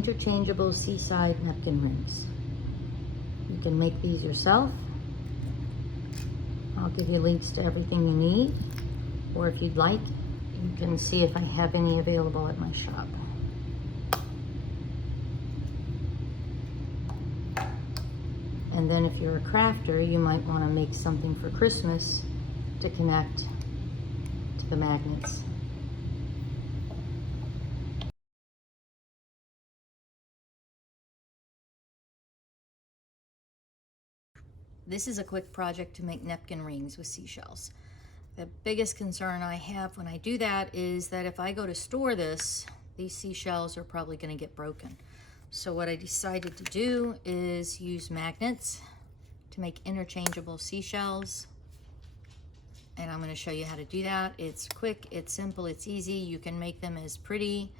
interchangeable seaside napkin rings. You can make these yourself. I'll give you links to everything you need, or if you'd like, you can see if I have any available at my shop. And then if you're a crafter, you might want to make something for Christmas to connect to the magnets. This is a quick project to make napkin rings with seashells. The biggest concern I have when I do that is that if I go to store this, these seashells are probably going to get broken. So what I decided to do is use magnets to make interchangeable seashells. And I'm going to show you how to do that. It's quick, it's simple, it's easy. You can make them as pretty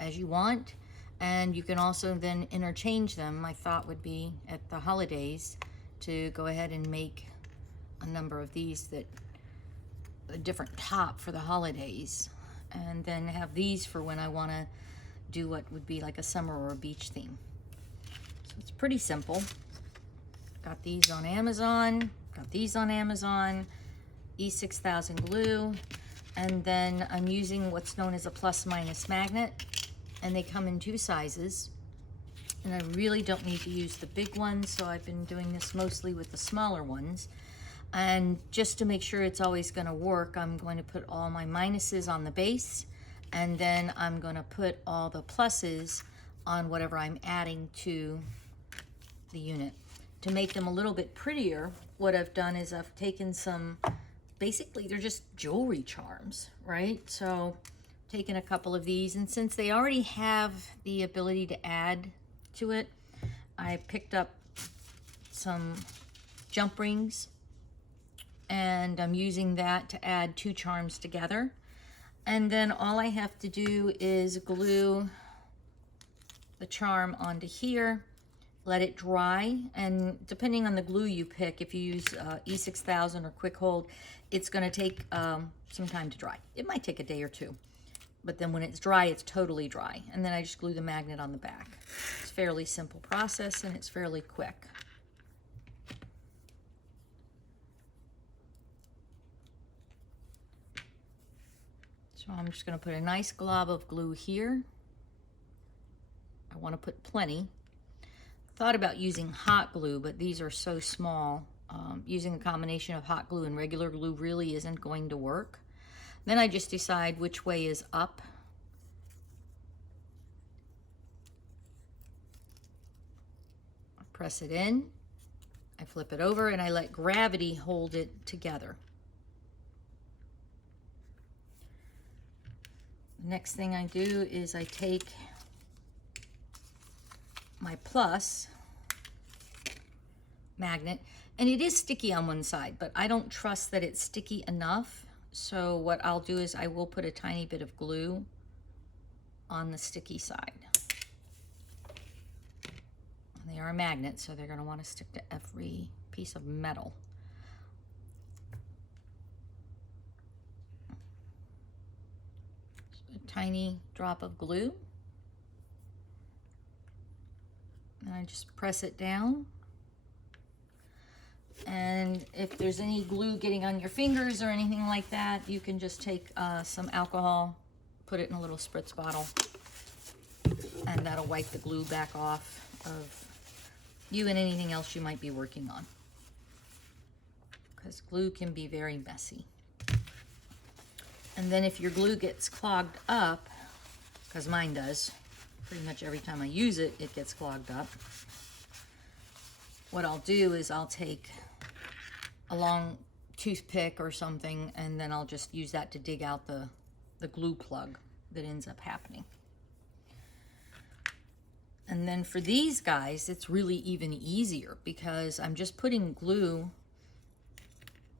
as you want. And you can also then interchange them. My thought would be at the holidays to go ahead and make a number of these that a different top for the holidays, and then have these for when I want to do what would be like a summer or a beach theme. So it's pretty simple. Got these on Amazon, got these on Amazon, E6000 glue, and then I'm using what's known as a plus-minus magnet, and they come in 2 sizes. And I really don't need to use the big ones, so I've been doing this mostly with the smaller ones. And just to make sure it's always going to work, I'm going to put all my minuses on the base, and then I'm going to put all the pluses on whatever I'm adding to the unit. To make them a little bit prettier, what I've done is I've taken some, basically they're just jewelry charms, right? So taken a couple of these, and since they already have the ability to add to it, I picked up some jump rings, and I'm using that to add 2 charms together. And then all I have to do is glue the charm onto here, let it dry, and depending on the glue you pick, if you use E6000 or Quick Hold, it's going to take some time to dry. It might take a day or 2, but then when it's dry, it's totally dry. And then I just glue the magnet on the back. It's a fairly simple process, and it's fairly quick. So I'm just going to put a nice glob of glue here. I want to put plenty. Thought about using hot glue, but these are so small. Using a combination of hot glue and regular glue really isn't going to work. Then I just decide which way is up. I press it in, I flip it over, and I let gravity hold it together. Next thing I do is I take my plus magnet, and it is sticky on one side, but I don't trust that it's sticky enough. So what I'll do is I will put a tiny bit of glue on the sticky side. And they are a magnet, so they're going to want to stick to every piece of metal. Tiny drop of glue, and I just press it down. And if there's any glue getting on your fingers or anything like that, you can just take some alcohol, put it in a little spritz bottle, and that'll wipe the glue back off of you and anything else you might be working on, because glue can be very messy. And then if your glue gets clogged up, because mine does, pretty much every time I use it, it gets clogged up. What I'll do is I'll take a long toothpick or something, and then I'll just use that to dig out the glue plug that ends up happening. And then for these guys, it's really even easier because I'm just putting glue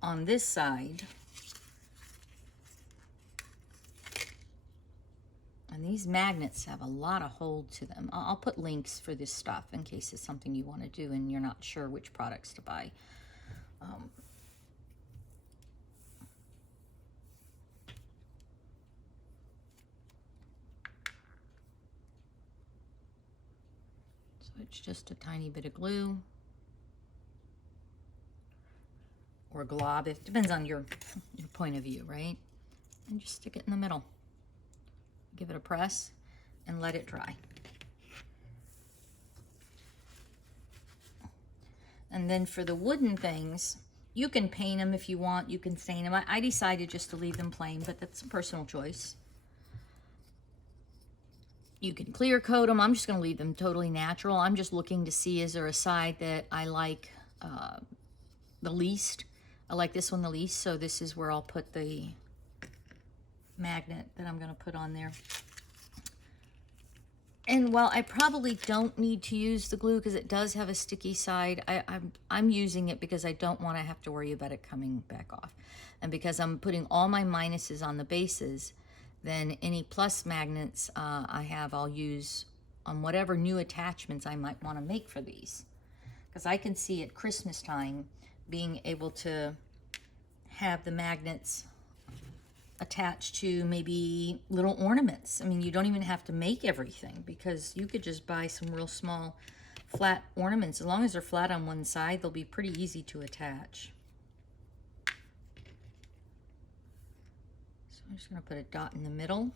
on this side. And these magnets have a lot of hold to them. I'll put links for this stuff in case it's something you want to do and you're not sure which products to buy. it's just a tiny bit of glue or glob. It depends on your point of view, right? And just stick it in the middle. Give it a press and let it dry. And then for the wooden things, you can paint them if you want. You can stain them. I decided just to leave them plain, but that's a personal choice. You can clear coat them. I'm just going to leave them totally natural. I'm just looking to see, is there a side that I like the least? I like this one the least, so this is where I'll put the magnet that I'm going to put on there. And while I probably don't need to use the glue because it does have a sticky side, I'm using it because I don't want to have to worry about it coming back off. And because I'm putting all my minuses on the bases, then any plus magnets I have, I'll use on whatever new attachments I might want to make for these. Because I can see at Christmas time being able to have the magnets attached to maybe little ornaments. I mean, you don't even have to make everything because you could just buy some real small flat ornaments. As long as they're flat on one side, they'll be pretty easy to attach. So I'm just going to put a dot in the middle.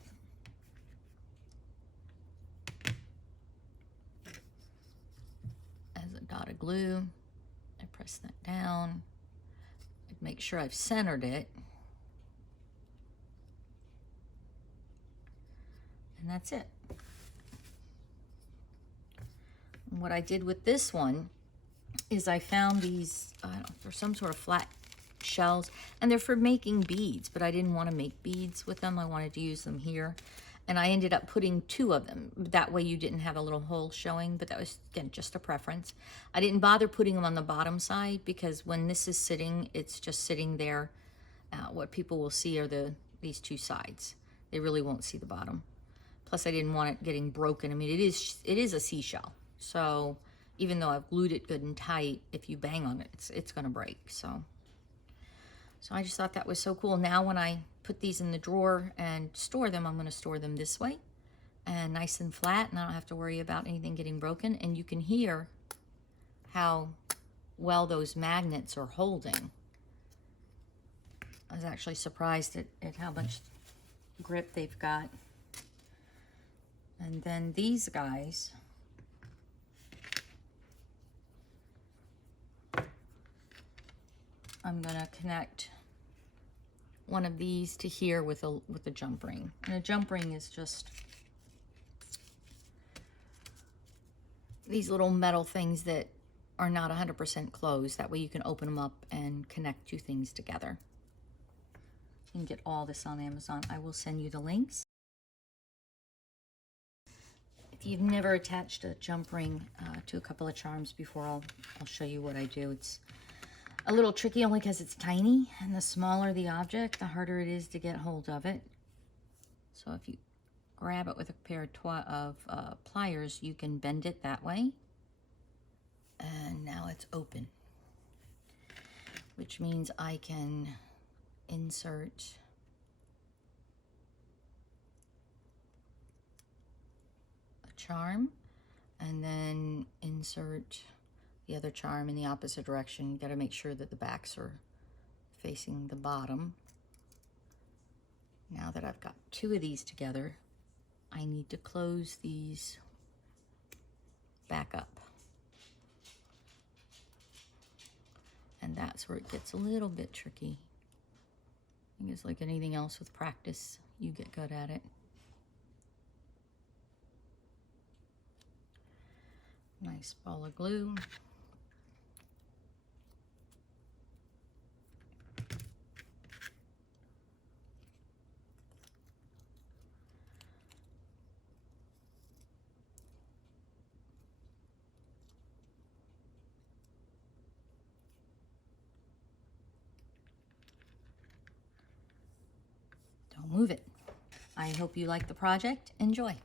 As a dot of glue, I press that down. I'd make sure I've centered it. And that's it. And what I did with this one is I found these, I don't know, they're some sort of flat shells, and they're for making beads, but I didn't want to make beads with them. I wanted to use them here. And I ended up putting 2 of them. That way you didn't have a little hole showing, but that was, again, just a preference. I didn't bother putting them on the bottom side because when this is sitting, it's just sitting there. What people will see are these 2 sides. They really won't see the bottom. Plus, I didn't want it getting broken. I mean, it is a seashell. So even though I've glued it good and tight, if you bang on it, it's going to break. So I just thought that was so cool. Now when I put these in the drawer and store them, I'm going to store them this way. And nice and flat, and I don't have to worry about anything getting broken. And you can hear how well those magnets are holding. I was actually surprised at how much grip they've got. And then these guys, I'm gonna connect one of these to here with a jump ring. And a jump ring is just these little metal things that are not 100% closed. That way you can open them up and connect 2 things together. You can get all this on Amazon. I will send you the links. If you've never attached a jump ring to a couple of charms before, I'll show you what I do. It's a little tricky only because it's tiny, and the smaller the object, the harder it is to get hold of it. So if you grab it with a pair of pliers, you can bend it that way. And now it's open, which means I can insert charm and then insert the other charm in the opposite direction. You got to make sure that the backs are facing the bottom. Now that I've got 2 of these together, I need to close these back up. And that's where it gets a little bit tricky. I think it's like anything else with practice, you get good at it. Nice ball of glue. Don't move it. I hope you like the project. Enjoy.